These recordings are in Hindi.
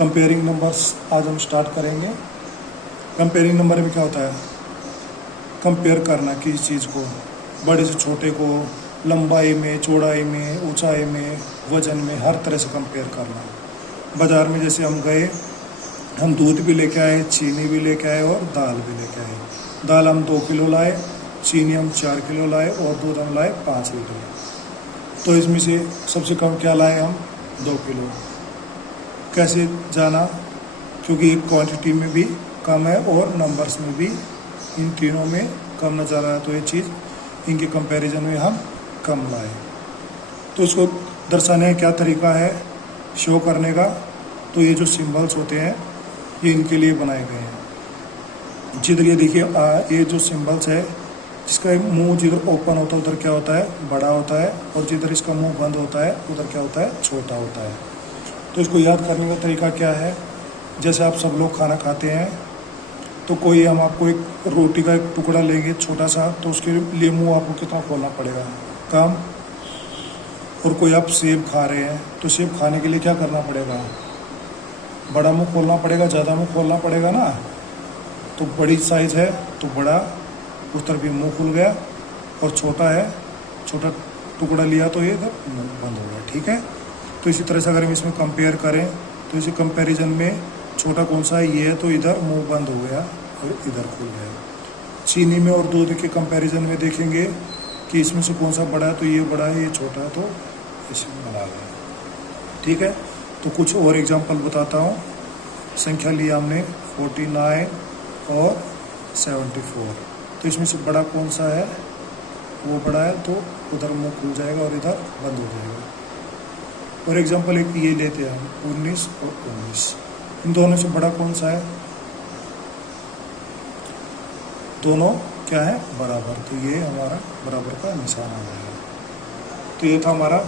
कंपेयरिंग नंबर्स आज हम स्टार्ट करेंगे। कंपेयरिंग नंबर में क्या होता है? कंपेयर करना किसी चीज़ को, बड़े से छोटे को, लंबाई में, चौड़ाई में, ऊंचाई में, वजन में, हर तरह से कंपेयर करना। बाज़ार में जैसे हम गए, हम दूध भी लेके आए, चीनी भी लेके आए और दाल भी लेके आए। दाल हम 2 किलो लाए, चीनी हम 4 किलो लाए और दूध हम लाए 5 लीटर। तो इसमें से सबसे कम क्या लाए हम? 2 किलो। कैसे जाना? क्योंकि क्वांटिटी में भी कम है और नंबर्स में भी इन तीनों में कम नज़र आ रहा है, तो ये चीज़ इनके कंपैरिजन में हम कम लाए। तो इसको दर्शाने का क्या तरीका है शो करने का? तो ये जो सिंबल्स होते हैं ये इनके लिए बनाए गए हैं। जिधर ये देखिए ये जो सिंबल्स है, जिसका मुंह जिधर ओपन होता है उधर क्या होता है? बड़ा होता है, और जिधर इसका मुंह बंद होता है उधर क्या होता है? छोटा होता है। तो इसको याद करने का तरीका क्या है? जैसे आप सब लोग खाना खाते हैं, तो कोई हम आपको एक रोटी का एक टुकड़ा लेंगे छोटा सा, तो उसके लिए मुंह आपको कितना खोलना पड़ेगा? कम। और कोई आप सेब खा रहे हैं, तो सेब खाने के लिए क्या करना पड़ेगा? बड़ा मुंह खोलना पड़ेगा, ज़्यादा मुंह खोलना पड़ेगा ना। तो बड़ी साइज़ है तो बड़ा, उस तरफ भी मुँह खुल गया, और छोटा है, छोटा टुकड़ा लिया तो ये इधर मुँह बंद हो गया। ठीक है। तो इसी तरह से अगर हम इसमें कंपेयर करें, तो इसी कंपैरिजन में छोटा कौन सा है? ये है, तो इधर मुंह बंद हो गया और इधर खुल गया। चीनी में और दूध के कंपैरिजन में देखेंगे कि इसमें से कौन सा बड़ा है, तो ये बड़ा है, ये छोटा है, तो इसमें बना गया। ठीक है। तो कुछ और एग्जांपल बताता हूँ। संख्या लिया हमने 49 और 74। तो इसमें से बड़ा कौन सा है? वो बड़ा है, तो उधर मुँह खुल जाएगा और इधर बंद हो जाएगा। और एग्जांपल एक ये लेते हैं हम 19 और 19। इन दोनों से बड़ा कौन सा है? दोनों क्या है? बराबर। तो ये हमारा बराबर का निशान आ जाएगा। तो ये था हमारा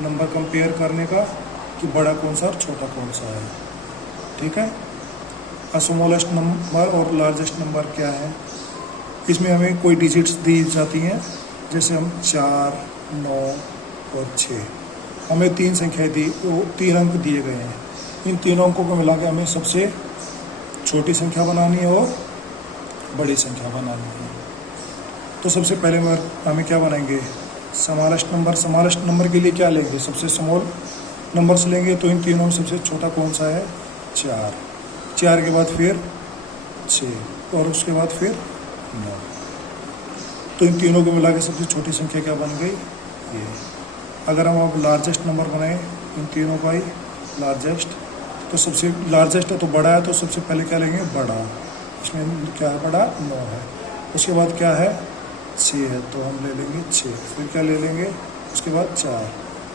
नंबर कंपेयर करने का कि बड़ा कौन सा और छोटा कौन सा है। ठीक है। स्मॉलेस्ट नंबर और लार्जेस्ट नंबर क्या है? इसमें हमें कोई डिजिट्स दी जाती हैं, जैसे हम 4, 9 और 6। हमें 3 संख्याएँ दी, 3 अंक दिए गए हैं। इन तीनों अंकों को मिला के हमें सबसे छोटी संख्या बनानी है और बड़ी संख्या बनानी है। तो सबसे पहले हमें क्या बनाएंगे? Smallest number. स्मॉलेस्ट नंबर के लिए क्या लेंगे? सबसे स्मॉल नंबर्स लेंगे। तो इन तीनों में सबसे छोटा कौन सा है? 4। 4 के बाद फिर 6 और उसके बाद फिर 9। तो इन तीनों को मिला के सबसे छोटी संख्या क्या बन गई? ये। अगर हम अब लार्जेस्ट नंबर बनाएं, इन तीनों का ही लार्जेस्ट, तो सबसे लार्जेस्ट है तो बड़ा है, तो सबसे पहले क्या लेंगे? बड़ा। इसमें क्या है? बड़ा 9 है। उसके बाद क्या है? 6 है, तो हम ले लेंगे 6। फिर क्या ले लेंगे? उसके बाद 4,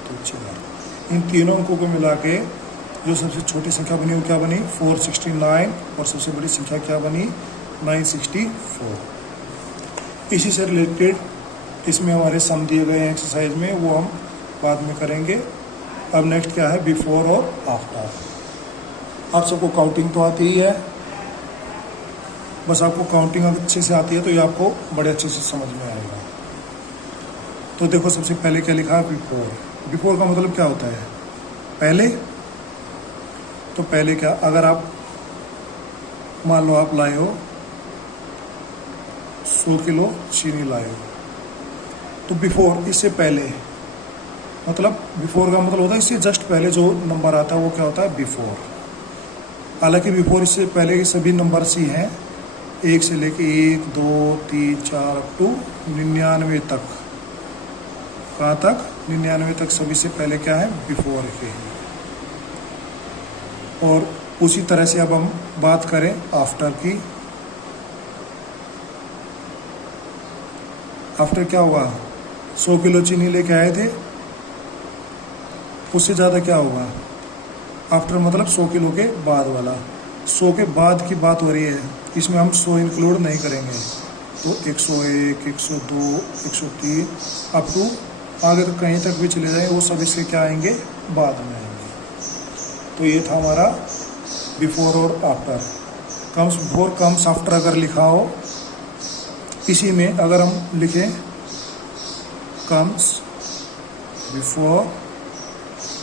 तो 4। इन तीनों अंकों को मिला के जो सबसे छोटी संख्या बनी वो क्या बनी? 469। और सबसे बड़ी संख्या क्या बनी? 964। इसी से रिलेटेड इसमें हमारे सम दिए गए हैं एक्सरसाइज में, वो हम बाद में करेंगे। अब नेक्स्ट क्या है? बिफोर और आफ्टर। आप सबको काउंटिंग तो आती ही है, बस आपको काउंटिंग अच्छे से आती है तो ये आपको बड़े अच्छे से समझ में आएगा। तो देखो सबसे पहले क्या लिखा है? बिफोर। बिफोर का मतलब क्या होता है? पहले। तो पहले क्या? अगर आप मान लो आप लाए हो 100 किलो चीनी लाए हो, तो बिफोर, इससे पहले, मतलब बिफोर का मतलब होता है इससे जस्ट पहले जो नंबर आता है वो क्या होता है? बिफोर। हालांकि बिफोर इससे पहले के सभी नंबर्स ही हैं, 1 से लेके 1, 2, 3, 4 अप टू 99 तक। कहाँ तक? 99 तक सभी से पहले क्या है? बिफोर के। और उसी तरह से अब हम बात करें आफ्टर की। आफ्टर क्या होगा? 100 किलो चीनी लेके आए थे, उससे ज़्यादा क्या होगा? आफ्टर मतलब 100 किलो के बाद वाला। 100 के बाद की बात हो रही है, इसमें हम 100 इंक्लूड नहीं करेंगे। तो 101, 102, 103 अप टू आगे तक कहीं तक भी चले जाएंगे, वो सब इसके क्या आएंगे? बाद में आएंगे। तो ये था हमारा बिफोर और after. Comes before, comes after अगर लिखा हो, इसी में अगर हम लिखें कम्स बिफोर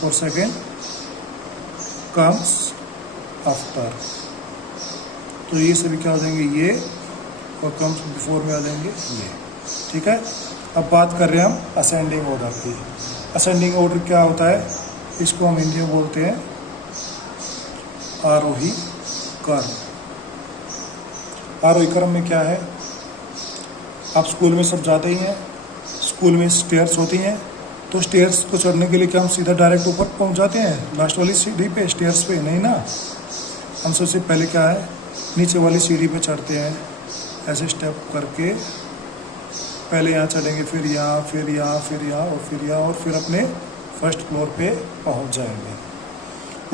और सेकेंड कम्स आफ्टर। तो ये सभी क्या हो जाएंगे, ये, और कम्स बिफोर में आ जाएंगे ये। ठीक है, अब बात कर रहे हैं हम असेंडिंग ऑर्डर की। असेंडिंग ऑर्डर क्या होता है, इसको हम हिंदी में बोलते हैं आरोही क्रम। आरोही क्रम में क्या है, आप स्कूल में सब जाते ही हैं, स्कूल में स्टेयर्स होती हैं, तो स्टेयर्स को चढ़ने के लिए क्या हम सीधा डायरेक्ट ऊपर पहुंच जाते हैं लास्ट वाली सीढ़ी पे, स्टेयर्स पे? नहीं ना, हम सबसे पहले क्या है, नीचे वाली सीढ़ी पे चढ़ते हैं, ऐसे स्टेप करके पहले यहाँ चढ़ेंगे, फिर यहाँ, फिर यहाँ, फिर यहाँ, और फिर यहाँ, और फिर अपने फर्स्ट फ्लोर पे पहुँच जाएंगे।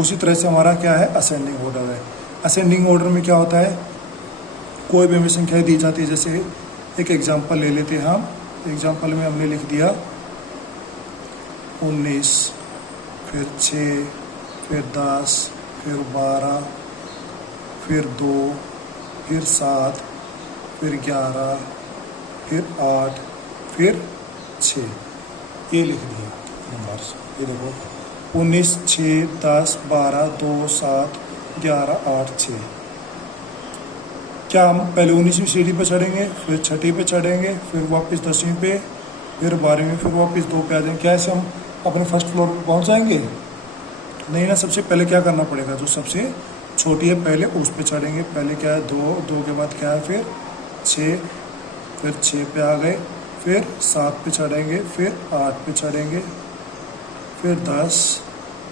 उसी तरह से हमारा क्या है, असेंडिंग ऑर्डर है। असेंडिंग ऑर्डर में क्या होता है, कोई भी हमें संख्या दी जाती है। जैसे एक एग्जांपल ले लेते हैं हम, एग्जांपल में हमने लिख दिया 19, फिर 6, फिर 10, फिर 12, फिर 2, फिर 7, फिर 11, फिर 8, फिर 6, ये लिख दिया नंबर्स। ये देखो 19, 6, 10, 12, 2, 7, 11, 8, 6। क्या हम पहले 19वीं सीढ़ी पे चढ़ेंगे, फिर 6ठी पे चढ़ेंगे, फिर वापस 10वीं पे, फिर 12वीं, फिर वापस 2 पे आ जाएंगे? क्या ऐसे हम अपने फर्स्ट फ्लोर पर पहुंच जाएंगे? नहीं ना, सबसे पहले क्या करना पड़ेगा, जो सबसे छोटी है पहले उस पे चढ़ेंगे। पहले क्या है 2 के बाद क्या है फिर 6, फिर 6 पे आ गए, फिर 7 पे चढ़ेंगे, फिर 8 पे चढ़ेंगे, फिर 10,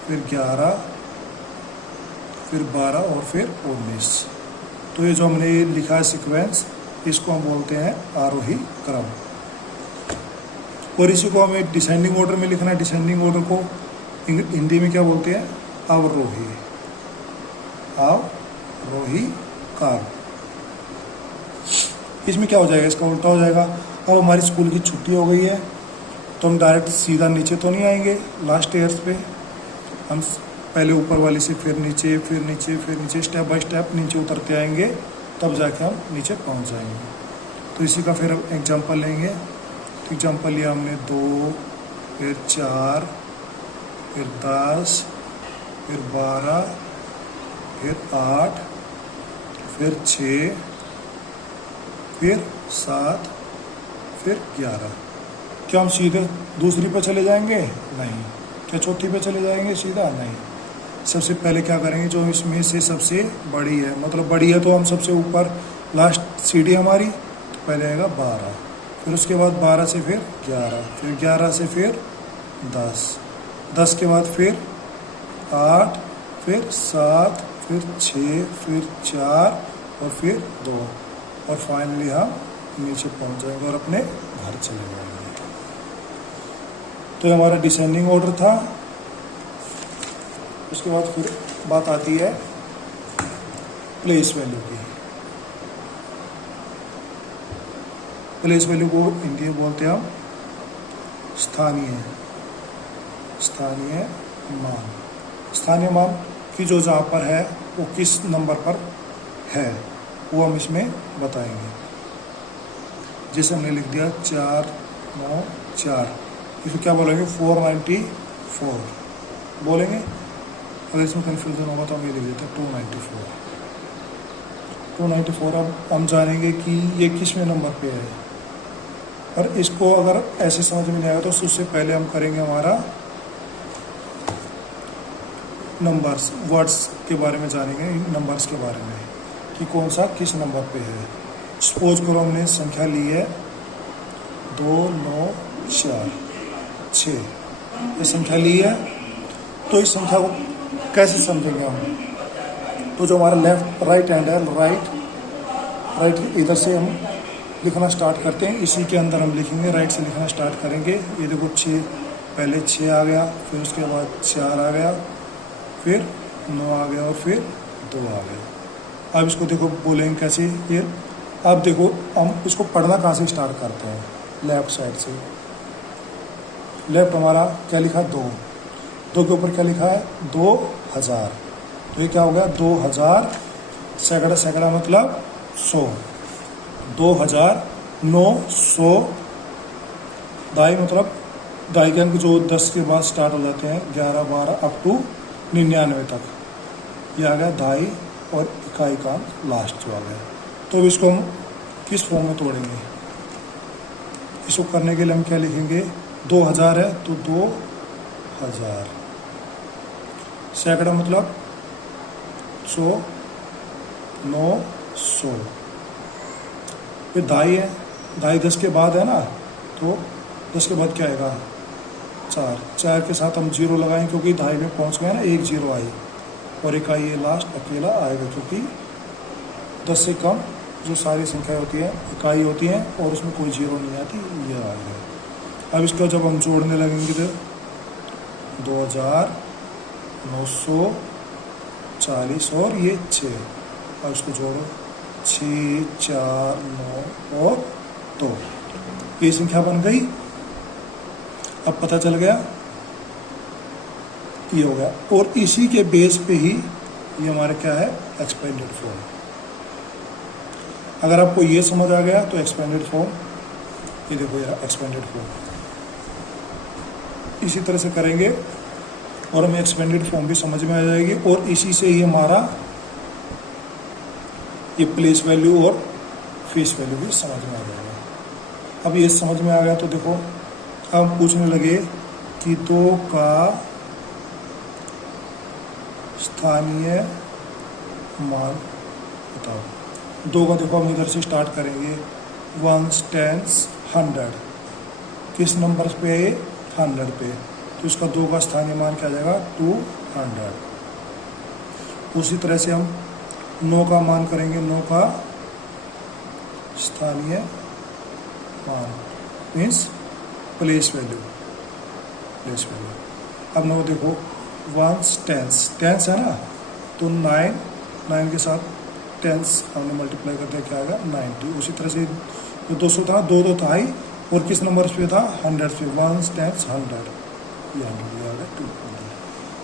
फिर 11, फिर 12 और फिर 19। तो ये जो हमने लिखा है सीक्वेंस, इसको हम बोलते हैं आरोही क्रम। और इसी को हमें डिसेंडिंग ऑर्डर में लिखना है। डिसेंडिंग ऑर्डर को हिंदी में क्या बोलते हैं, अवरोही, अवरोही क्रम। इसमें क्या हो जाएगा, इसका उल्टा हो जाएगा। अब हमारी स्कूल की छुट्टी हो गई है, तो हम डायरेक्ट सीधा नीचे तो नहीं आएंगे लास्ट ईयर्स पे, हम पहले ऊपर वाली से फिर नीचे, फिर नीचे, फिर नीचे, स्टेप बाय स्टेप नीचे उतरते आएंगे, तब जाके हम नीचे पहुंच जाएंगे। तो इसी का फिर एग्जांपल लेंगे। तो एग्जांपल लिया हमने 2, फिर 4, फिर 10, फिर 12, फिर 8, फिर 6, फिर 7, फिर 11। क्या हम सीधे दूसरी पे चले जाएंगे? नहीं। क्या चौथी पे चले जाएंगे सीधा? नहीं। सबसे पहले क्या करेंगे, जो इसमें से सबसे बड़ी है, मतलब बड़ी है तो हम सबसे ऊपर लास्ट सीढ़ी हमारी, तो पहले आएगा 12, फिर उसके बाद 12 से फिर 11, फिर 11 से फिर 10, 10 के बाद फिर 8, फिर 7, फिर 6, फिर 4 और फिर 2, और फाइनली हम नीचे पहुंच जाएंगे और अपने घर चले जाएंगे। तो ये हमारा डिसेंडिंग ऑर्डर था। उसके बाद फिर बात आती है प्लेस वैल्यू की। प्लेस वैल्यू को हिंदी में बोलते हैं हम स्थानीय, स्थानीय मान। स्थानीय मान की जो जहाँ पर है वो किस नंबर पर है वो हम इसमें बताएंगे। जैसे हमने लिख दिया 494, इसको क्या बोलेंगे 494 बोलेंगे। अगर इसमें कन्फ्यूजन होगा तो हम ये लिख देते हैं 294। 294 अब हम जानेंगे कि ये किसवें नंबर पे है। और इसको अगर ऐसे समझ में नहीं आएगा तो उससे पहले हम करेंगे हमारा नंबर्स, वर्ड्स के बारे में जानेंगे, नंबर्स के बारे में कि कौन सा किस नंबर पे है। सपोज करो हमने संख्या ली है 2, 9, 4, 6, ये संख्या ली है। तो इस संख्या को कैसे समझेंगे हम? तो जो हमारा लेफ्ट राइट हैंड है, राइट इधर से हम लिखना स्टार्ट करते हैं, इसी के अंदर हम लिखेंगे, राइट से लिखना स्टार्ट करेंगे। ये देखो 6, पहले 6 आ गया, फिर उसके बाद 4 आ गया, फिर 9 आ गया और फिर 2 आ गया। अब इसको देखो बोलेंगे कैसे ये। अब देखो हम इसको पढ़ना कहाँ से स्टार्ट करते हैं, लेफ्ट साइड से। लेफ्ट हमारा क्या लिखा, 2, 2 के ऊपर क्या लिखा है 2000। तो ये क्या हो गया 2000, सैकड़ा, सैकड़ा मतलब 100, 2900। दाई मतलब दाई के अंक जो 10 के बाद स्टार्ट हो जाते हैं, 11, 12 अप टू 99 तक, ये आ गया ढाई और इकाई का लास्ट जो आ गया। तो अब इसको हम किस फॉर्म में तोड़ेंगे? इसको करने के लिए हम क्या लिखेंगे? 2000 है तो 2000, सैकड़ा मतलब 100, 900। फिर ढाई है, ढाई 10 के बाद है ना, तो 10 के बाद क्या आएगा? 4, 4 के साथ हम 0 लगाएं क्योंकि ढाई में पहुंच गए ना, 1 0 आई, और इकाई ये लास्ट अकेला आएगा क्योंकि 10 से कम जो सारी संख्या होती है इकाई होती है और उसमें कोई 0 नहीं आती, ये आएगा। अब इसको जब हम जोड़ने लगेंगे तो 2940 और ये 6, अब इसको जोड़ो 6, 4, 9 और 2, ये संख्या बन गई। अब पता चल गया, ये हो गया। और इसी के बेस पे ही ये हमारे क्या है? Expanded form. अगर आपको ये समझ आ गया तो एक्सपेंडेड फॉर्म, ये देखो यार एक्सपेंडेड फॉर्म इसी तरह से करेंगे और हमें एक्सपेंडेड फॉर्म भी समझ में आ जाएगी, और इसी से ही हमारा ये प्लेस वैल्यू और फेस वैल्यू भी समझ में आ जाएगा। अब ये समझ में आ गया तो देखो, अब पूछने लगे कि 2 का स्थानीय मान बताओ। 2 का देखो हम इधर से स्टार्ट करेंगे, 1 10 100, किस नंबर पे है? 100 पे, तो इसका 2 का स्थानीय मान क्या आ जाएगा? 200। उसी तरह से हम 9 का मान करेंगे, 9 का स्थानीय मान means place value, place value. अब 9 देखो 1 10 है ना, तो 9 के साथ 10 हमने मल्टीप्लाई करते क्या आएगा? 90। उसी तरह से जो 200 था, 2 था ही, और किस नंबर पे था? 100 पे, 1 10 100, ये 100 आ गया 200।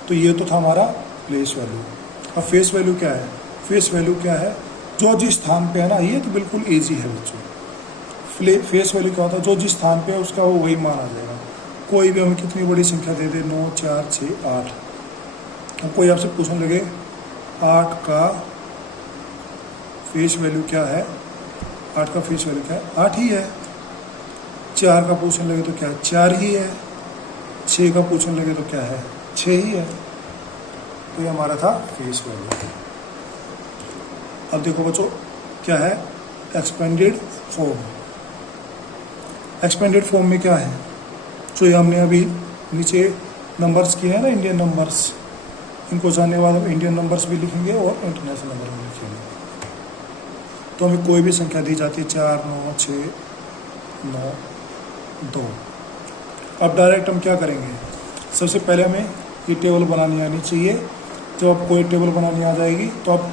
तो ये तो था हमारा प्लेस वैल्यू। अब फेस वैल्यू क्या है? फेस वैल्यू क्या है? जो जिस स्थान पे है ना, ये तो बिल्कुल ईजी है बच्चों। फेस वैल्यू क्या होता है? जो जिस स्थान पे है उसका वो वही मान आ जाएगा। कोई भी हमें कितनी बड़ी संख्या दे दे, 9 4 6 8, अब कोई आपसे पूछने लगे 8 का फेस वैल्यू क्या है? 8 का फेस वैल्यू क्या है? 8 ही है। 4 का पूछने लगे तो क्या है? 4 ही है। 6 का पूछने लगे तो क्या है? 6 ही है। तो ये हमारा था फेस वैल्यू। अब देखो बच्चों क्या है? Expanded form. एक्सपेंडेड फॉर्म में क्या है? जो ये हमने अभी नीचे नंबर्स किए हैं ना, इंडियन नंबर्स, इनको जानने के बाद हम इंडियन नंबर्स भी लिखेंगे और इंटरनेशनल नंबर भी लिखेंगे। तो हमें कोई भी संख्या दी जाती है 4 9 6 9 2। अब डायरेक्ट हम क्या करेंगे? सबसे पहले हमें ये टेबल बनानी आनी चाहिए। जब आपको ये टेबल बनानी आ जाएगी तो आप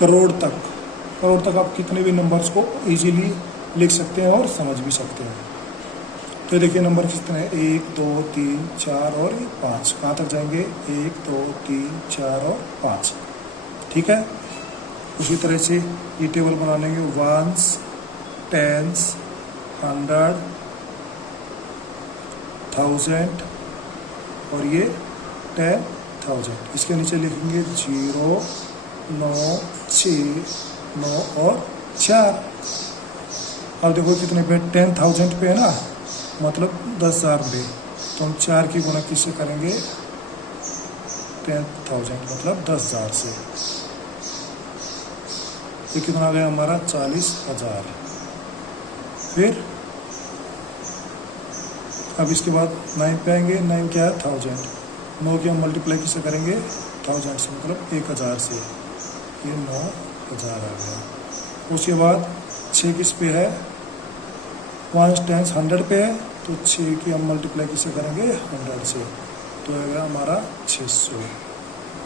करोड़ तक आप कितने भी नंबर्स को इजीली लिख सकते हैं और समझ भी सकते हैं। तो देखिए नंबर कितने हैं? 1 2 3 4 और 5। कहाँ तक जाएंगे? 1 2 3 4 और 5। ठीक है। उसी तरह से ये टेबल बना लेंगे, 1s 10s 100 1000 और ये 10,000। इसके नीचे लिखेंगे 0 9 6 9 और 4। अब देखो कितने पे? 10,000 पे है ना, मतलब 10,000 पे। तो हम 4 की गुणा किससे करेंगे? 10,000 मतलब 10,000 से। ये कितना आ गया हमारा? 40,000। फिर अब इसके बाद 9 पे आएंगे। 9 क्या है? 1000। 9 की हम मल्टीप्लाई किससे करेंगे? 1000 से, मतलब 1000 से। ये 9,000 आ गया। उसके बाद 6 किस पे है? 1 10 100 पे है, तो 6 की हम मल्टीप्लाई किससे करेंगे? 100 से, तो आएगा हमारा 600।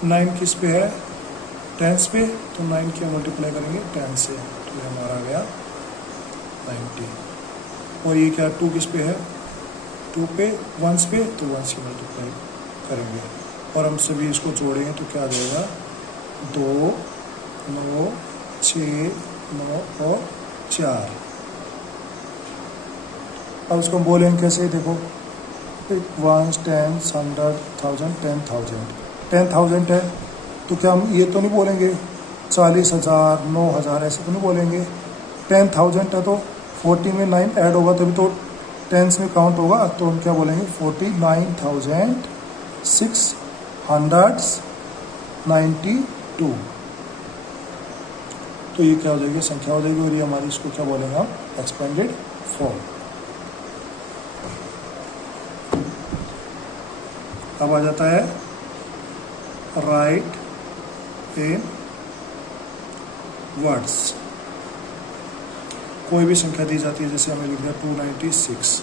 9 किस पे है? 10 पे, तो 9 की हम मल्टीप्लाई करेंगे 10 से, तो ये हमारा आ गया 90। और ये क्या? 2 किस पे है? 2 पे 1s पे, तो 1 की मल्टीप्लाई करेंगे और हम सभी इसको जोड़ेंगे तो क्या आ जाएगा? 2 9 6 9 और 4। अब इसको हम बोलेंगे कैसे? देखो 1 10 100 1000 10,000 है, तो क्या हम ये तो नहीं बोलेंगे 40,000 9,000 ऐसे तो नहीं बोलेंगे। 10,000 है तो 40 में 9 ऐड होगा तभी तो टेंस में काउंट होगा, तो हम क्या बोलेंगे 49,692। तो ये क्या हो जाएगी, संख्या हो जाएगी, और ये हमारी इसको क्या बोलेंगे हम, एक्सपेंडेड फॉर्म। अब आ जाता है राइट इन वर्ड्स। कोई भी संख्या दी जाती है, जैसे हमें लिख दिया 296,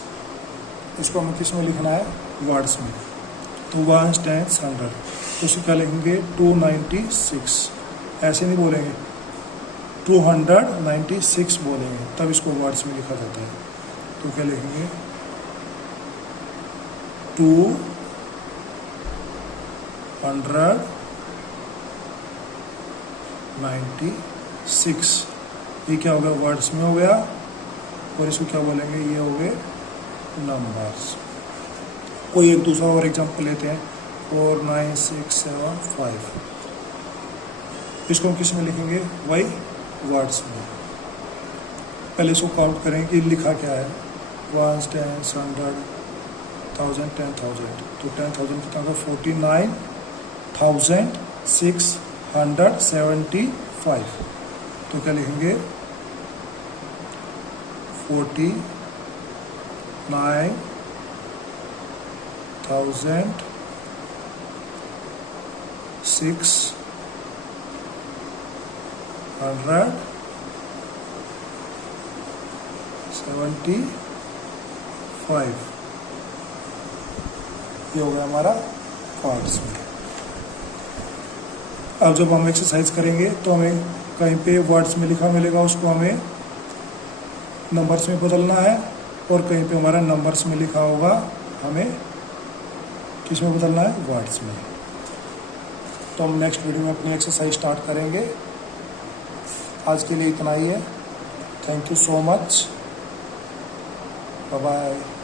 इसको हमें किस में लिखना है, वर्ड्स में। तो 1 10 100, तो उसे क्या लिखेंगे 296, ऐसे नहीं बोलेंगे 296 बोलेंगे, तब इसको वर्ड्स में लिखा जाता है। तो क्या लिखेंगे 296, ये क्या हो गया, वर्ड्स में हो गया, और इसको क्या बोलेंगे, ये हो गए नंबर्स। कोई एक दूसरा और एग्जांपल लेते हैं, 4 9 6 7 5, इसको हम किस में लिखेंगे, वही वर्ड्स में। पहले इसको काउंट करें कि लिखा क्या है, 1 10 100 1000 10,000, तो 10,000 कितना होगा 49,675, तो क्या लिखेंगे 49,675, ये हो गया हमारा पार्ट्स में। अब जब हम एक्सरसाइज करेंगे तो हमें कहीं पे वर्ड्स में लिखा मिलेगा, उसको हमें नंबर्स में बदलना है, और कहीं पे हमारा नंबर्स में लिखा होगा, हमें किस में बदलना है, वर्ड्स में। तो हम नेक्स्ट वीडियो में अपनी एक्सरसाइज स्टार्ट करेंगे। आज के लिए इतना ही है। Thank you so much, bye bye.